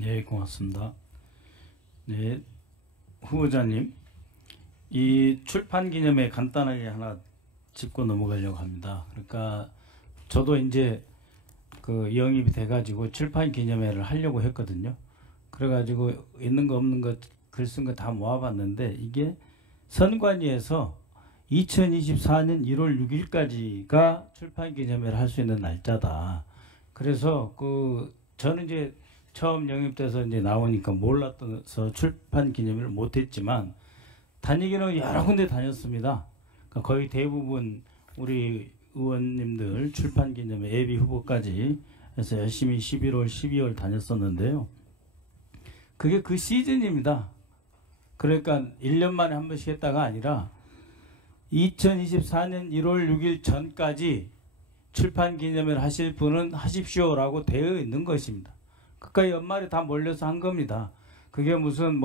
네, 고맙습니다. 네, 후보자님, 이 출판 기념회 간단하게 하나 짚고 넘어가려고 합니다. 그러니까 저도 이제 그 영입이 돼가지고 출판 기념회를 하려고 했거든요. 그래가지고 있는 거 없는 거 글 쓴 거 다 모아봤는데 이게 선관위에서 2024년 1월 6일까지가 출판 기념회를 할 수 있는 날짜다. 그래서 저는 이제 처음 영입돼서 이제 나오니까 몰랐어서 출판 기념회를 못했지만 다니기는 여러 군데 다녔습니다. 그러니까 거의 대부분 우리 의원님들 출판 기념회 예비 후보까지 해서 열심히 11월, 12월 다녔었는데요. 그게 그 시즌입니다. 그러니까 1년 만에 한 번씩 했다가 아니라 2024년 1월 6일 전까지 출판 기념회를 하실 분은 하십시오라고 되어 있는 것입니다. 그러니까 연말에 다 몰려서 한 겁니다. 그게 무슨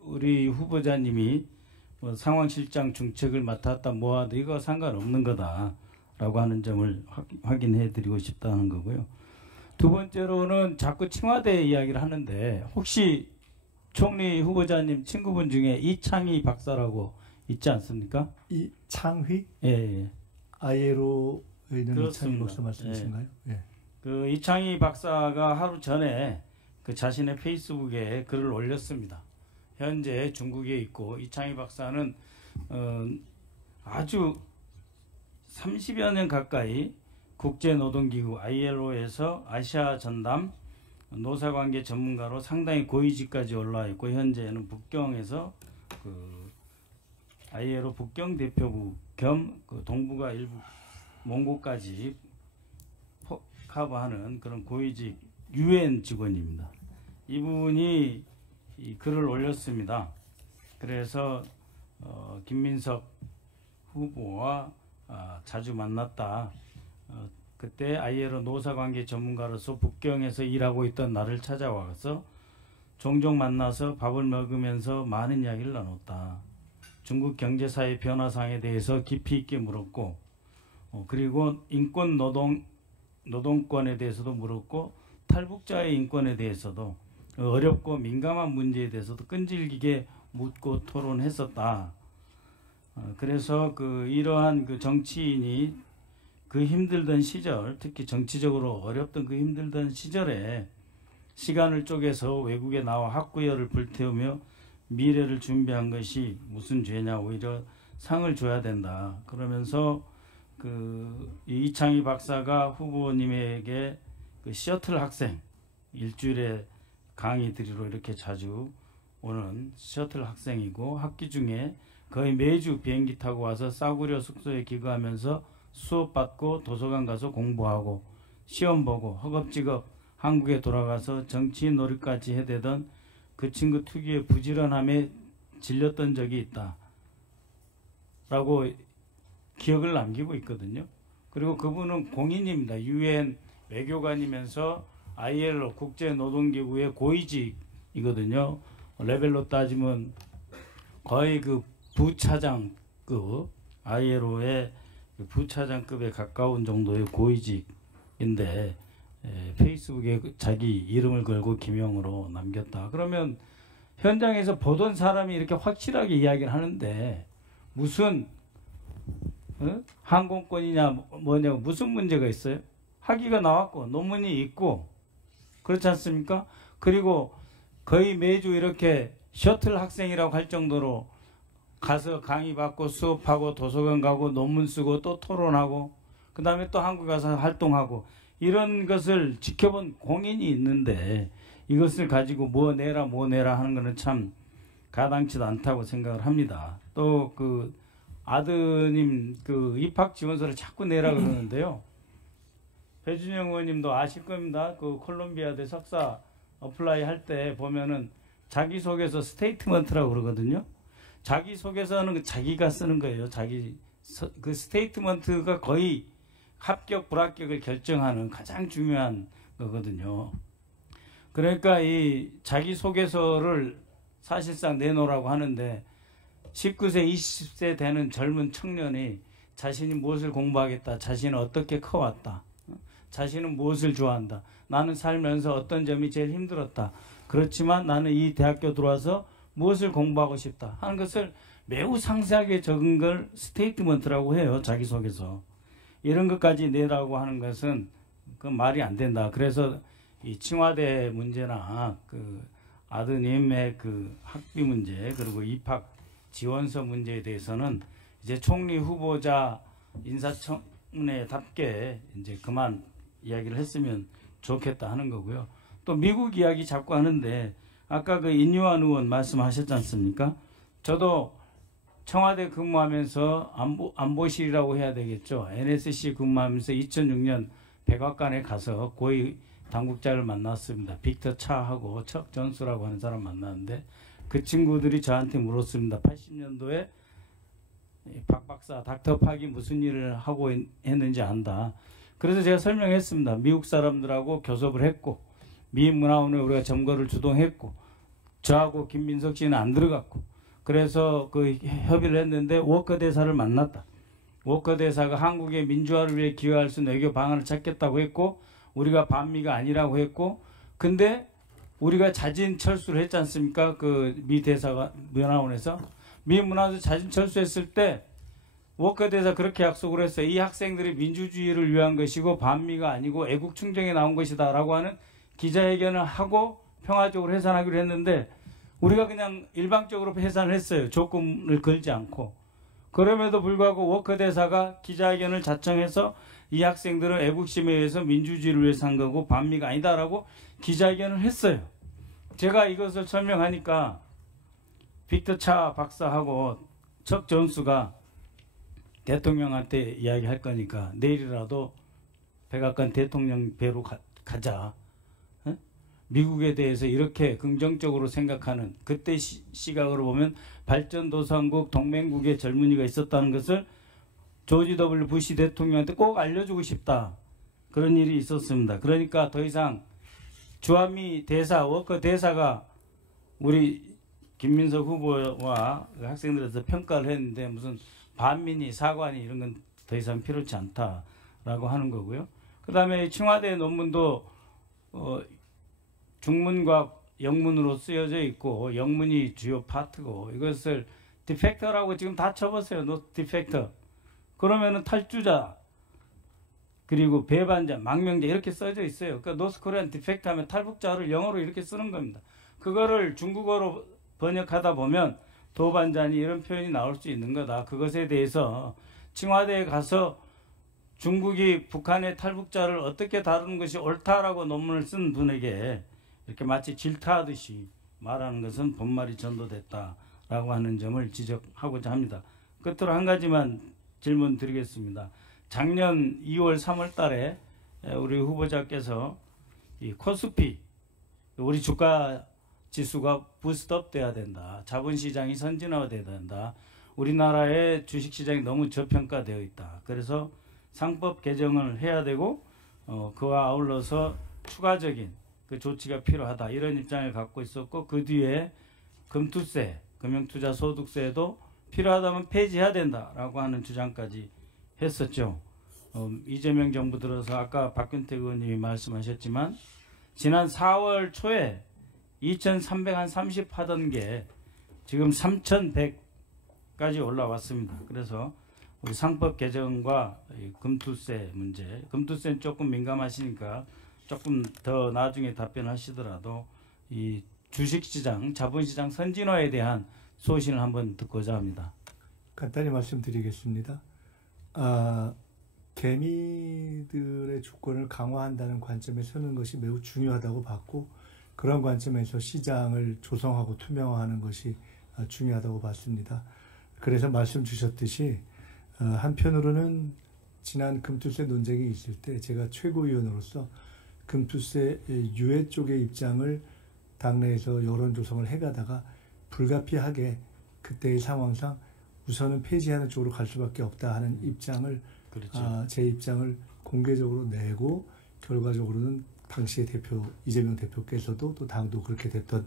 우리 후보자님이 상황실장 중책을 맡았다 뭐하다 이거 상관없는 거다라고 하는 점을 확인해 드리고 싶다는 거고요. 두 번째로는 자꾸 청와대 이야기를 하는데 혹시 총리 후보자님 친구분 중에 이창희 박사라고 있지 않습니까? 이창휘? 예. ILO에 있는 이창희 박사 말씀이신가요? 예. 예. 그 이창희 박사가 하루 전에 그 자신의 페이스북에 글을 올렸습니다. 현재 중국에 있고 이창희 박사는 아주 30여 년 가까이 국제노동기구 ILO에서 아시아 전담 노사관계 전문가로 상당히 고위직까지 올라와 있고 현재는 북경에서 그 ILO 북경 대표부 겸 그 동북아 일부 몽고까지 커버하는 그런 고위직 UN 직원입니다. 이분이 이 글을 올렸습니다. 그래서 김민석 후보와 자주 만났다. 그때 ILO 노사관계 전문가로서 북경에서 일하고 있던 나를 찾아와서 종종 만나서 밥을 먹으면서 많은 이야기를 나눴다. 중국 경제사회 변화상에 대해서 깊이 있게 물었고 그리고 인권 노동권에 대해서도 물었고 탈북자의 인권에 대해서도 어렵고 민감한 문제에 대해서도 끈질기게 묻고 토론했었다. 그래서 이러한 정치인이 그 힘들던 시절, 특히 정치적으로 어렵던 그 힘들던 시절에 시간을 쪼개서 외국에 나와 학구열을 불태우며 미래를 준비한 것이 무슨 죄냐, 오히려 상을 줘야 된다. 그러면서 이창희 박사가 후보님에게 셔틀 학생, 일주일에 강의 드리러 이렇게 자주 오는 셔틀 학생이고 학기 중에 거의 매주 비행기 타고 와서 싸구려 숙소에 기거하면서 수업받고 도서관 가서 공부하고 시험 보고 허겁지겁 한국에 돌아가서 정치인 놀이까지 해대던 그 친구 특유의 부지런함에 질렸던 적이 있다 라고 기억을 남기고 있거든요. 그리고 그분은 공인입니다. UN 외교관이면서 ILO 국제노동기구의 고위직이거든요. 레벨로 따지면 거의 부차장급 ILO의 부차장급에 가까운 정도의 고위직인데 페이스북에 자기 이름을 걸고 기명으로 남겼다. 그러면 현장에서 보던 사람이 이렇게 확실하게 이야기를 하는데 무슨 항공권이냐 뭐냐 무슨 문제가 있어요? 학위가 나왔고 논문이 있고 그렇지 않습니까? 그리고 거의 매주 이렇게 셔틀 학생이라고 할 정도로 가서 강의 받고 수업하고 도서관 가고 논문 쓰고 또 토론하고 그 다음에 또 한국 가서 활동하고 이런 것을 지켜본 공인이 있는데 이것을 가지고 뭐 내라 하는 것은 참 가당치도 않다고 생각을 합니다. 또 아드님 입학 지원서를 자꾸 내라 그러는데요. 배준영 의원님도 아실 겁니다. 콜롬비아대 석사 어플라이 할 때 보면은 자기소개서 스테이트먼트라고 그러거든요. 자기소개서는 자기가 쓰는 거예요. 그 스테이트먼트가 거의 합격 불합격을 결정하는 가장 중요한 거거든요. 그러니까 이 자기소개서를 사실상 내놓으라고 하는데 19세 20세 되는 젊은 청년이 자신이 무엇을 공부하겠다, 자신은 어떻게 커왔다, 자신은 무엇을 좋아한다. 나는 살면서 어떤 점이 제일 힘들었다. 그렇지만 나는 이 대학교 들어와서 무엇을 공부하고 싶다 하는 것을 매우 상세하게 적은 걸 스테이트먼트라고 해요. 자기소개서. 이런 것까지 내라고 하는 것은 그 말이 안 된다. 그래서 이 칭화대 문제나 그 아드님의 그 학비 문제 그리고 입학 지원서 문제에 대해서는 이제 총리 후보자 인사청문회답게 이제 그만 이야기를 했으면 좋겠다 하는 거고요. 또 미국 이야기 자꾸 하는데 아까 그 인유한 의원 말씀하셨지 않습니까? 저도 청와대 근무하면서 안보실이라고 해야 되겠죠. NSC 근무하면서 2006년 백악관에 가서 고위 당국자를 만났습니다. 빅터 차하고 척 전수라고 하는 사람 만났는데 그 친구들이 저한테 물었습니다. 80년도에 박 박사, 닥터 팍이 무슨 일을 하고 했는지 안다. 그래서 제가 설명했습니다. 미국 사람들하고 교섭을 했고 미 문화원에 우리가 점거를 주동했고 저하고 김민석 씨는 안 들어갔고 그래서 그 협의를 했는데 워커 대사를 만났다. 워커 대사가 한국의 민주화를 위해 기여할 수 있는 외교 방안을 찾겠다고 했고 우리가 반미가 아니라고 했고 근데 우리가 자진 철수를 했지 않습니까? 그 미 대사가 문화원에서 미 문화원에서 자진 철수했을 때 워커 대사 그렇게 약속을 했어요. 이 학생들이 민주주의를 위한 것이고 반미가 아니고 애국 충정에 나온 것이다 라고 하는 기자회견을 하고 평화적으로 해산하기로 했는데 우리가 그냥 일방적으로 해산을 했어요. 조건을 걸지 않고. 그럼에도 불구하고 워커 대사가 기자회견을 자청해서 이 학생들은 애국심에 의해서 민주주의를 위해서 한 거고 반미가 아니다라고 기자회견을 했어요. 제가 이것을 설명하니까 빅터 차 박사하고 척 전수가 대통령한테 이야기할 거니까 내일이라도 백악관 대통령 뵈러 가자. 미국에 대해서 이렇게 긍정적으로 생각하는 그때 시각으로 보면 발전도상국 동맹국의 젊은이가 있었다는 것을 조지 W 부시 대통령한테 꼭 알려주고 싶다. 그런 일이 있었습니다. 그러니까 더 이상 주한미 대사, 워커 대사가 우리 김민석 후보와 학생들에서 평가를 했는데 무슨 반민이 사관이 이런 건 더 이상 필요치 않다라고 하는 거고요. 그 다음에 청와대 논문도 중문과 영문으로 쓰여져 있고 영문이 주요 파트고 이것을 디펙터라고 지금 다 쳐보세요. 노 디펙터. 그러면은 탈주자 그리고 배반자, 망명자 이렇게 써져 있어요. 그러니까 노스코리안 디펙트 하면 탈북자를 영어로 이렇게 쓰는 겁니다. 그거를 중국어로 번역하다 보면 도반자니 이런 표현이 나올 수 있는 거다. 그것에 대해서 청와대에 가서 중국이 북한의 탈북자를 어떻게 다루는 것이 옳다라고 논문을 쓴 분에게 이렇게 마치 질타하듯이 말하는 것은 본말이 전도됐다라고 하는 점을 지적하고자 합니다. 끝으로 한 가지만 질문 드리겠습니다. 작년 2월 3월 달에 우리 후보자께서 이 코스피 우리 주가 지수가 부스트업 돼야 된다. 자본시장이 선진화돼야 된다. 우리나라의 주식시장이 너무 저평가되어 있다. 그래서 상법 개정을 해야 되고 그와 아울러서 추가적인 그 조치가 필요하다. 이런 입장을 갖고 있었고 그 뒤에 금투세, 금융투자소득세도 필요하다면 폐지해야 된다라고 하는 주장까지 했었죠. 이재명 정부 들어서 아까 박균택 의원님이 말씀하셨지만 지난 4월 초에 2,330 하던 게 지금 3,100까지 올라왔습니다. 그래서 우리 상법 개정과 금투세 문제, 금투세는 조금 민감하시니까 조금 더 나중에 답변하시더라도 이 주식시장, 자본시장 선진화에 대한 소신을 한번 듣고자 합니다. 간단히 말씀드리겠습니다. 개미들의 주권을 강화한다는 관점에 서는 것이 매우 중요하다고 봤고 그런 관점에서 시장을 조성하고 투명화하는 것이 중요하다고 봤습니다. 그래서 말씀 주셨듯이 한편으로는 지난 금투세 논쟁이 있을 때 제가 최고위원으로서 금투세 유예 쪽의 입장을 당내에서 여론 조성을 해가다가 불가피하게 그때의 상황상 우선은 폐지하는 쪽으로 갈 수밖에 없다 하는 입장을 그렇죠. 제 입장을 공개적으로 내고 결과적으로는 당시의 대표 이재명 대표께서도 또 당도 그렇게 됐던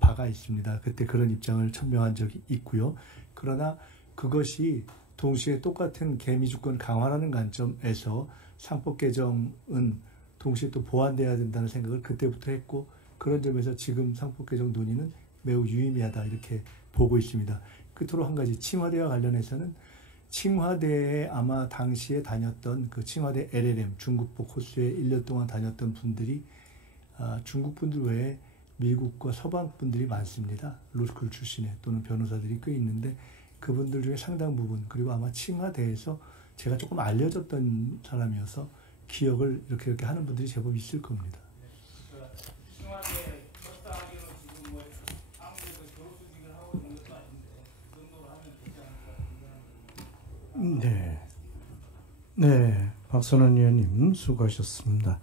바가 있습니다. 그때 그런 입장을 천명한 적이 있고요. 그러나 그것이 동시에 똑같은 개미 주권 강화라는 관점에서 상법 개정은 동시에 또 보완돼야 된다는 생각을 그때부터 했고, 그런 점에서 지금 상법 개정 논의는 매우 유의미하다 이렇게 보고 있습니다. 끝으로 한 가지, 칭화대와 관련해서는 칭화대에 아마 당시에 다녔던 그 칭화대 LLM 중국보 코스에 1년 동안 다녔던 분들이 중국 분들 외에 미국과 서방 분들이 많습니다. 로스쿨 출신의 또는 변호사들이 꽤 있는데, 그분들 중에 상당 부분, 그리고 아마 칭화대에서 제가 조금 알려졌던 사람이어서 기억을 이렇게 하는 분들이 제법 있을 겁니다. 칭화대 역사학위로 지금 뭐 아무래도 교수직을 하고 있는 것도 아닌데 그 정도로 하면 되지 않을까 생각합니다. 네, 박선원 의원님 수고하셨습니다.